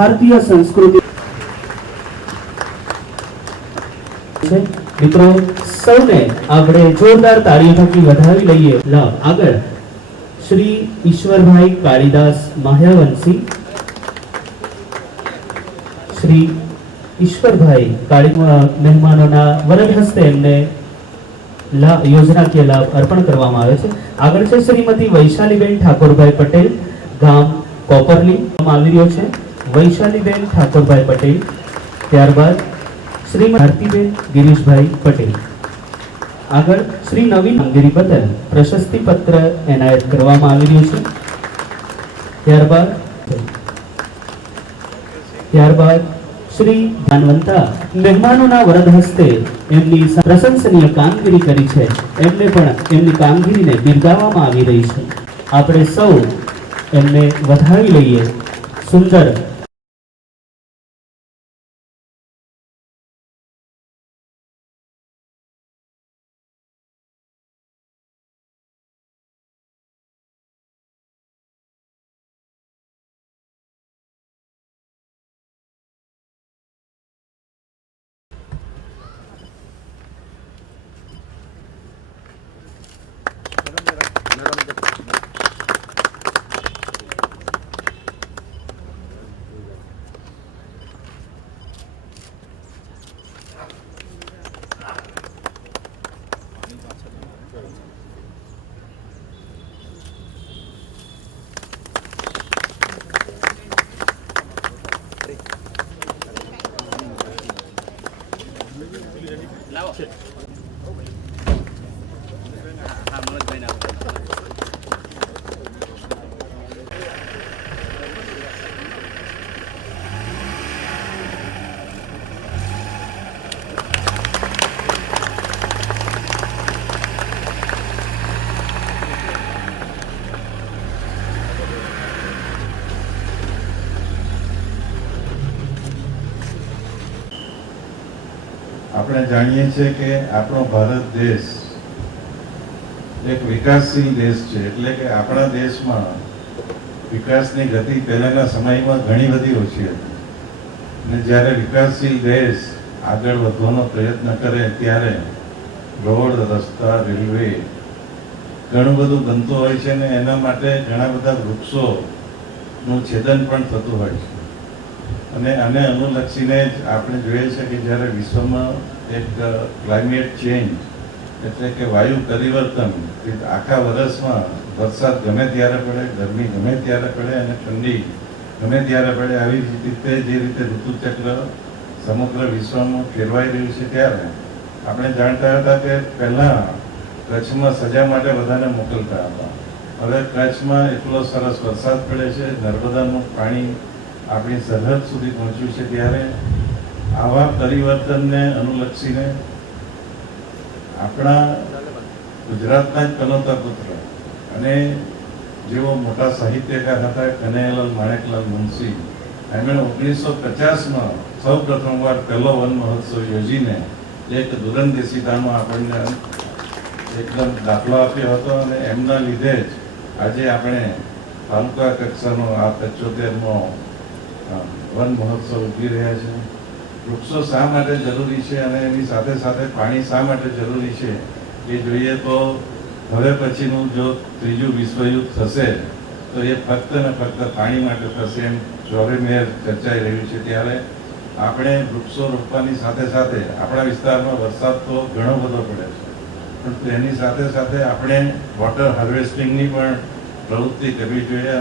ભારતીય સંસ્કૃતિ મિત્રો, સૌને આપણે જોરદાર તાળીઓ થકી વધાવી લઈએ. લ, આગળ શ્રી ઈશ્વરભાઈ કાળીદાસ માહ્યાવંશી શ્રી ઈશ્વરભાઈ કાળી મહેમાનોના વરદ હસ્તે એમને યોજનાકીય લાભ અર્પણ કરવામાં આવે છે. આગળ છે શ્રીમતી વૈશાલીબેન ઠાકોરભાઈ પટેલ, ગામ કોપરલી આવી રહ્યો છે. વૈશાલીબેન ઠાકોરભાઈ પટેલ, ત્યારબાદ શ્રી ભારતીબેન ગિરીશભાઈ પટેલ. આગળ શ્રી નવીન કામગીરી બદલ પ્રશસ્તિ પત્ર એનાયત કરવામાં આવી રહ્યું છે. ત્યારબાદ ત્યારબાદ શ્રી ધનવંતા મહેમાનોના વરદ હસ્તે એમની પ્રશંસનીય કામગીરી કરી છે. એમને પણ એમની કામગીરીને બિરદાવવામાં આવી રહી છે. આપણે સૌ એમને વધાવી લઈએ. સુંદર Watch it. આપણે જાણીએ છીએ કે આપણો ભારત દેશ એક વિકાસશીલ દેશ છે, એટલે કે આપણા દેશમાં વિકાસની ગતિ પહેલાંના સમયમાં ઘણી બધી ઓછી હતી. અને જ્યારે વિકાસશીલ દેશ આગળ વધવાનો પ્રયત્ન કરે ત્યારે રોડ, રસ્તા, રેલવે ઘણું બધું બનતું હોય છે અને એના માટે ઘણા બધા વૃક્ષોનું છેદન પણ થતું હોય છે. અને આને અનુલક્ષીને જ આપણે જોઈએ છે કે જ્યારે વિશ્વમાં એક ક્લાઇમેટ ચેન્જ એટલે કે વાયુ પરિવર્તન આખા વર્ષમાં વરસાદ ગમે ત્યારે પડે, ગરમી ગમે ત્યારે પડે અને ઠંડી ગમે ત્યારે પડે, આવી રીતે જે રીતે ઋતુચક્ર સમગ્ર વિશ્વમાં ફેરવાઈ રહ્યું છે ત્યારે આપણે જાણતા હતા કે પહેલાં કચ્છમાં સજા માટે બધાને મોકલતા હતા. હવે કચ્છમાં એટલો સરસ વરસાદ પડે છે, નર્મદાનું પાણી આપણી સરહદ સુધી પહોંચ્યું છે ત્યારે આવા પરિવર્તનને અનુલક્ષીને આપણા ગુજરાતના જ કનોતા પુત્ર અને જેઓ મોટા સાહિત્યકાર હતા, કનૈયાલાલ માણેકલાલ મુનશી, એમણે ઓગણીસો પચાસમાં સૌ પ્રથમવાર પહેલો વન મહોત્સવ યોજીને એક દુરંદેશીતાનો આપણને એકદમ દાખલો આપ્યો હતો અને એમના લીધે જ આજે આપણે તાલુકા કક્ષાનો આ પંચોતેરમો વન મહોત્સવ ઉજવી રહ્યા છે. વૃક્ષો શા માટે જરૂરી છે અને એની સાથે સાથે પાણી શા માટે જરૂરી છે એ જોઈએ તો હવે પછીનું જો ત્રીજું વિશ્વયુદ્ધ થશે, તો એ ફક્ત ને ફક્ત પાણી માટે થશે એમ ચોરે મેર ચર્ચાઈ રહ્યું છે. ત્યારે આપણે વૃક્ષો રોપવાની સાથે સાથે આપણા વિસ્તારમાં વરસાદ તો ઘણો બધો પડે છે. પણ તેની સાથે સાથે આપણે વોટર હાર્વેસ્ટિંગની પણ પ્રવૃત્તિ કરવી જોઈએ